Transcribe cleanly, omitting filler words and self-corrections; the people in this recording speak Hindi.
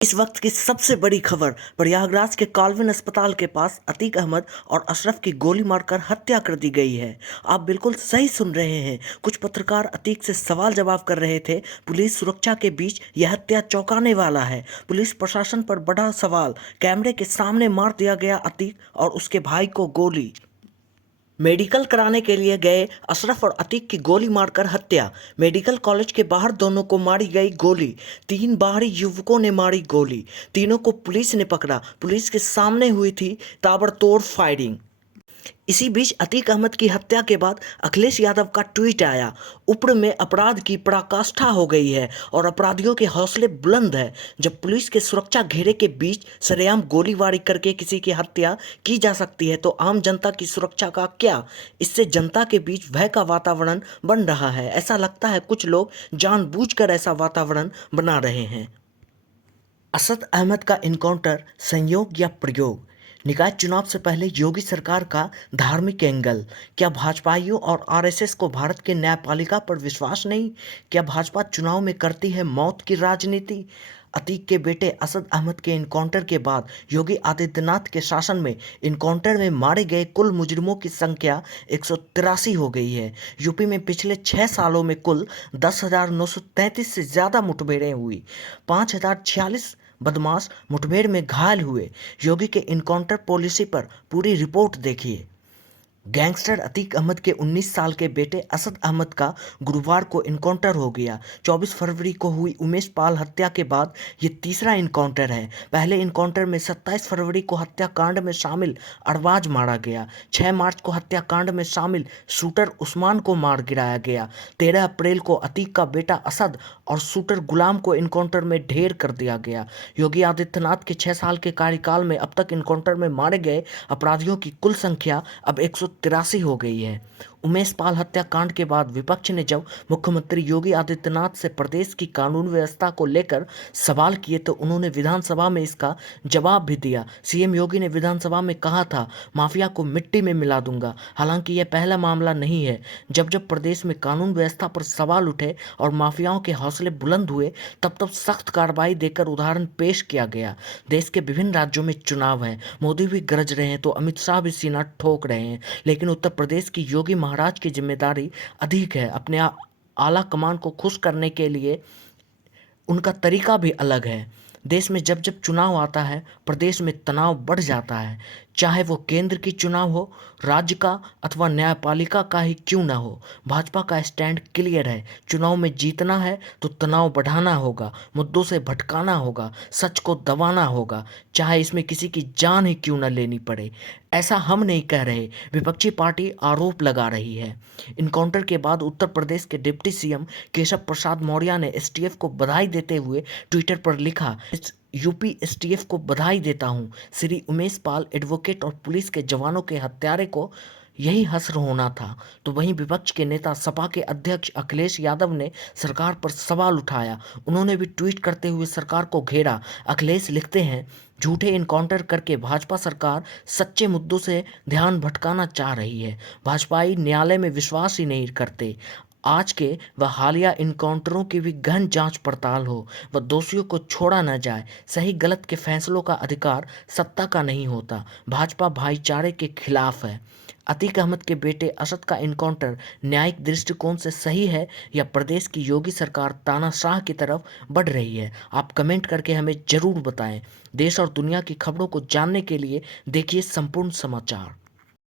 इस वक्त की सबसे बड़ी खबर, प्रयागराज के कॉल्विन अस्पताल के पास अतीक अहमद और अशरफ की गोली मारकर हत्या कर दी गई है। आप बिल्कुल सही सुन रहे हैं। कुछ पत्रकार अतीक से सवाल जवाब कर रहे थे। पुलिस सुरक्षा के बीच यह हत्या चौंकाने वाला है। पुलिस प्रशासन पर बड़ा सवाल। कैमरे के सामने मार दिया गया अतीक और उसके भाई को गोली। मेडिकल कराने के लिए गए अशरफ और अतीक की गोली मारकर हत्या। मेडिकल कॉलेज के बाहर दोनों को मारी गई गोली। 3 बाहरी युवकों ने मारी गोली। तीनों को पुलिस ने पकड़ा। पुलिस के सामने हुई थी ताबड़तोड़ फायरिंग। इसी बीच अतीक अहमद की हत्या के बाद अखिलेश यादव का ट्वीट आया। उप्र में अपराध की पराकाष्ठा हो गई है और अपराधियों के हौसले बुलंद है। जब पुलिस के सुरक्षा घेरे के बीच सरेआम गोलीबारी करके किसी की हत्या की जा सकती है तो आम जनता की सुरक्षा का क्या। इससे जनता के बीच भय का वातावरण बन रहा है। ऐसा लगता है कुछ लोग जानबूझकर ऐसा वातावरण बना रहे हैं। असद अहमद का इनकाउंटर संयोग या प्रयोग। निकाय चुनाव से पहले योगी सरकार का धार्मिक एंगल। क्या भाजपाइयों और आरएसएस को भारत के न्यायपालिका पर विश्वास नहीं? क्या भाजपा चुनाव में करती है मौत की राजनीति? अतीक के बेटे असद अहमद के इनकाउंटर के बाद योगी आदित्यनाथ के शासन में इनकाउंटर में मारे गए कुल मुजरिमों की संख्या 183 हो गई है। यूपी में पिछले 6 सालों में कुल 10,933 से ज़्यादा मुठभेड़ें हुई। 5,046 बदमाश मुठभेड़ में घायल हुए। योगी के इनकाउंटर पॉलिसी पर पूरी रिपोर्ट देखिए। गैंगस्टर अतीक अहमद के 19 साल के बेटे असद अहमद का गुरुवार को इनकाउंटर हो गया। 24 फरवरी को हुई उमेश पाल हत्या के बाद ये तीसरा इनकाउंटर है। पहले इनकाउंटर में 27 फरवरी को हत्याकांड में शामिल अरबाज मारा गया। 6 मार्च को हत्याकांड में शामिल शूटर उस्मान को मार गिराया गया। 13 अप्रैल को अतीक का बेटा असद और शूटर गुलाम को इनकाउंटर में ढेर कर दिया गया। योगी आदित्यनाथ के 6 साल के कार्यकाल में अब तक इनकाउंटर में मारे गए अपराधियों की कुल संख्या अब 183 हो गई है। उमेश पाल हत्याकांड के बाद विपक्ष ने जब मुख्यमंत्री योगी आदित्यनाथ से प्रदेश की कानून व्यवस्था को लेकर सवाल किए तो उन्होंने विधानसभा में इसका जवाब भी दिया। सीएम योगी ने विधानसभा में कहा था, माफिया को मिट्टी में मिला दूंगा। हालांकि यह पहला मामला नहीं है। जब जब प्रदेश में कानून व्यवस्था पर सवाल उठे और माफियाओं के हौसले बुलंद हुए तब तब सख्त कार्रवाई देकर उदाहरण पेश किया गया। देश के विभिन्न राज्यों में चुनाव है। मोदी भी गरज रहे हैं तो अमित शाह भी सीना ठोक रहे हैं। लेकिन उत्तर प्रदेश की योगी महाराज की जिम्मेदारी अधिक है। अपने आला कमान को खुश करने के लिए उनका तरीका भी अलग है। देश में जब जब चुनाव आता है प्रदेश में तनाव बढ़ जाता है। चाहे वो केंद्र की चुनाव हो, राज्य का अथवा न्यायपालिका का ही क्यों ना हो, भाजपा का स्टैंड क्लियर है। चुनाव में जीतना है तो तनाव बढ़ाना होगा, मुद्दों से भटकाना होगा, सच को दबाना होगा, चाहे इसमें किसी की जान ही क्यों ना लेनी पड़े। ऐसा हम नहीं कह रहे, विपक्षी पार्टी आरोप लगा रही है। इनकाउंटर के बाद उत्तर प्रदेश के डिप्टी सीएम केशव प्रसाद मौर्य ने एसटीएफ को बधाई देते हुए ट्विटर पर लिखा, यूपी एसटीएफ को बधाई देता हूं। श्री उमेश पाल एडवोकेट और पुलिस के जवानों के हत्यारे को यही हश्र होना था। तो वहीं विपक्ष के नेता सपा के अध्यक्ष अखिलेश यादव ने सरकार पर सवाल उठाया। उन्होंने भी ट्वीट करते हुए सरकार को घेरा। अखिलेश लिखते हैं, झूठे इनकाउंटर करके भाजपा सरकार सच्चे मुद्दों से ध्यान भटकाना चाह रही है। भाजपाई न्यायालय में विश्वास ही नहीं करते। आज के व हालिया इनकाउंटरों की भी गहन जांच पड़ताल हो व दोषियों को छोड़ा न जाए। सही गलत के फैसलों का अधिकार सत्ता का नहीं होता। भाजपा भाईचारे के खिलाफ है। अतीक अहमद के बेटे असद का इनकाउंटर न्यायिक दृष्टिकोण से सही है या प्रदेश की योगी सरकार तानाशाह की तरफ बढ़ रही है? आप कमेंट करके हमें जरूर बताएं। देश और दुनिया की खबरों को जानने के लिए देखिए संपूर्ण समाचार।